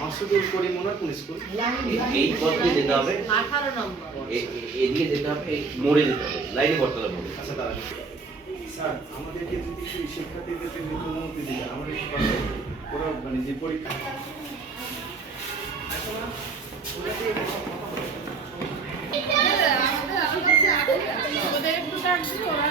মাসুদুল করিম ওনার কোন স্কুল? এই পথ দিয়ে যেতে হবে। এদিকে যেতে হবে মোড়ে যেতে হবে লাইনে বটতলা মোড়ে। আচ্ছা দাঁড়ান। স্যার আমাদেরকে যদি একটু শিক্ষার্থীদেরকে যদি অনুমতি দিলে আমরা একটু ওরা মানে যে পরীক্ষা ওদের একটু ডাকছি ওরা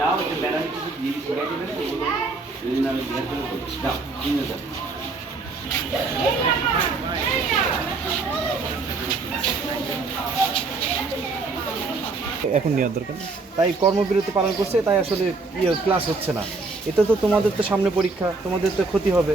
ಯಾವ ಬೆಳವಣಿಗೆ ಜೀವಿಸಿ ಹೇಳಿದ್ರೆ ನಾನು ಬೆಳೆದು এখন নেওয়ার দরকার তাই কর্মবিরতি পালন করছে, তাই আসলে ইয়ে ক্লাস হচ্ছে না। এটা তো তোমাদের তো সামনে পরীক্ষা, তোমাদের তো ক্ষতি হবে।